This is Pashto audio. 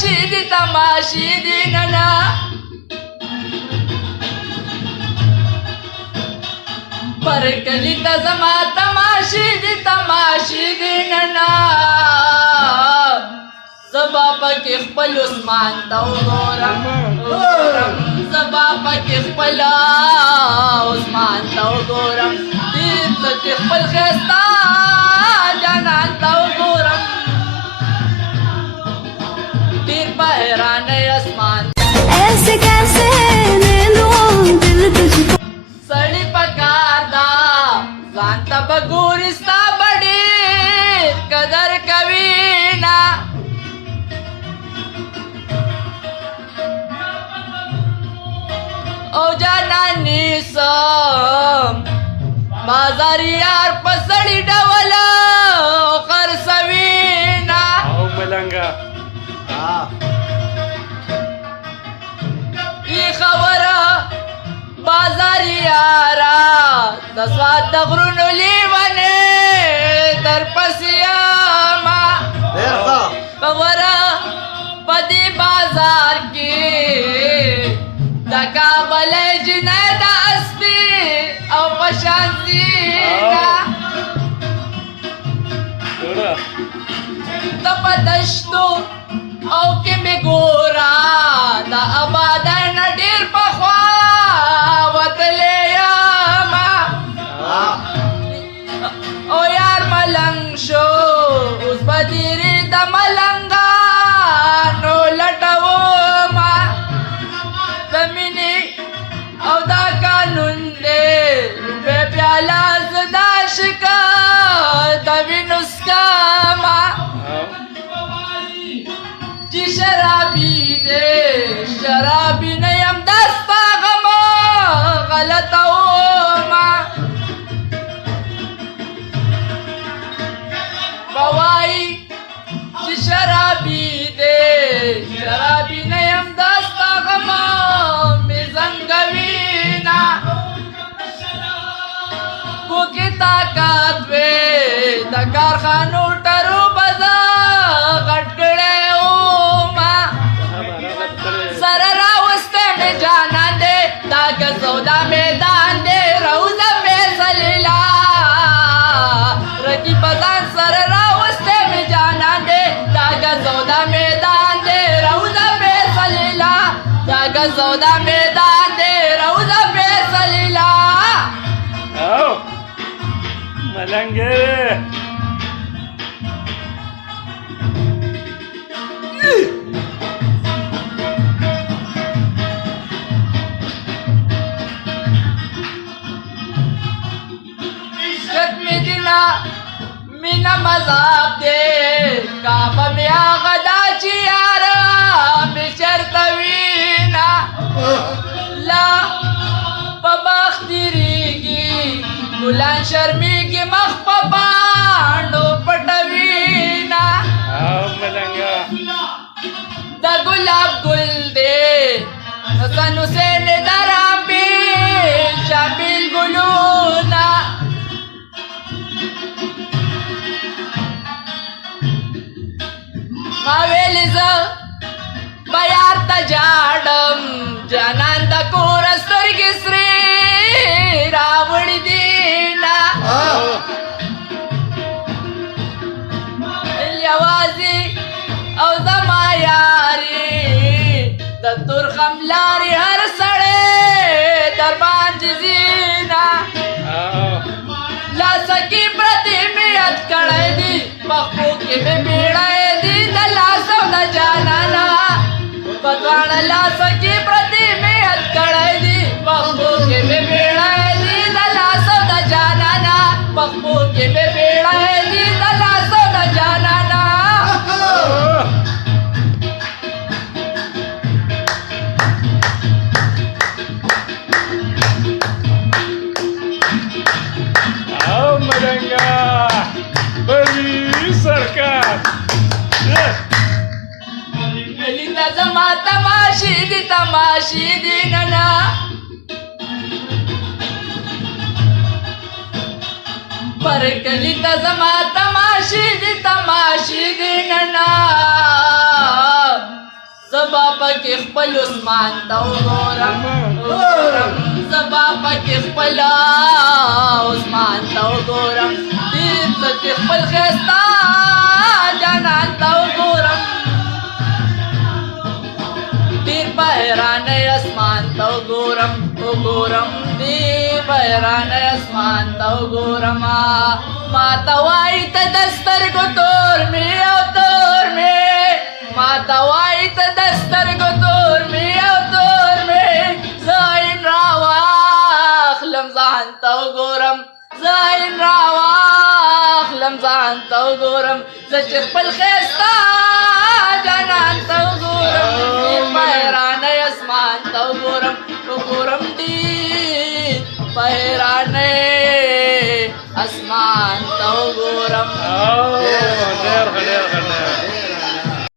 तमाशी दिनना परकली तजमा तमाशी दिनना सबब के खपल उस्मान तो गोरम सबब के खपल उस्मान तो गोरम दीप के खपल खस्ता जाना तो गोरम तीर पहरान आसमान ऐसे कैसे ले लूं दिल तुझको सड़ी पकारदा जानता बगुरिस्ता बड़ी कदर कवीना ओ जाना निसम बाजारी यार पसड़ी डवला कर सवीना आओ मलंगा ये खबर बाजारी यारा दसवात दगरुन लीवने दरपसियामा खबर पदी बाजार की दका बले जिनेदा अस्ती औ पशांतीना तपदश्तो औ के बेगोरा दा आबादा नडीर पखवा वतले यामा ओ यार मलंग शो उस बदीरी दा मलंगा नो लटवो मा जमीनी औ दा कानून दे रुपे प्याला जदाशिका तभी नुस्का मा जी शराबी दे शराबी नयम दस्ता गमा गलत हो मा बवाई जी शराबी दे शराबी नयम दस्ता गमा मिजंगवीना वो की ताकत वे दकार खानू टरू बजा गटगड़े सररा वस्ते में जाना दे ताक सौदा मैदान दे रौजा में सलीला रकी पतान सररा वस्ते में जाना दे ताक सौदा मैदान दे रौजा में सलीला ताक सौदा मैदान दे रौजा में सलीला आओ मलंगे मीना मजाब दे काबा में आगदा चियारा बिचर तवीना ला पबाख्तिरी की गुलान शर्मी की मखपबांडो पटवीना आओ मलंगा द गुलाब गुल दे हसन हुसैन दराबी शामिल गुलूना मावेलिज बयार तजाडम जनांत कोरस्तरी की श्री रावणी दीना यवाजी औ जमायारी दत्तुर खमलारी हर सड़े दरबान जीना ला सकी प्रतिमियत कड़े दी पप्पू के में बेड़े दी दला सौदा जाना पतवान ला सकी प्रतिमियत कड़े दी पप्पू के में बेड़े दी दला सौदा जाना पप्पू के में बेड़े दी दला सौदा जाना आओ मलंगा बड़ी सरकार जमा तमाशी दिनना परकली तजमा तमाशी दिनना زبا پکې خپل عثمان ته وګورم وګورم زبا پکې خپل عثمان ته وګورم دې پکې خپل ښایسته جانان ته وګورم ډېر په حیرانۍ اسمان ته وګورم وګورم دې په حیرانۍ اسمان ته وګورم ما ته وایي ته د سترګو تور مې او تور مې ما ته وایي ته د سترګو تور مې او تور مې زه عین راواخلم ځان ته وګورم زه عین راواخلم ځان ته وګورم زه چې خپل ښایسته جانان ته وګورم ډېر په حیرانۍ اسمان ته وګورم وګورم ډېر په حیرانۍ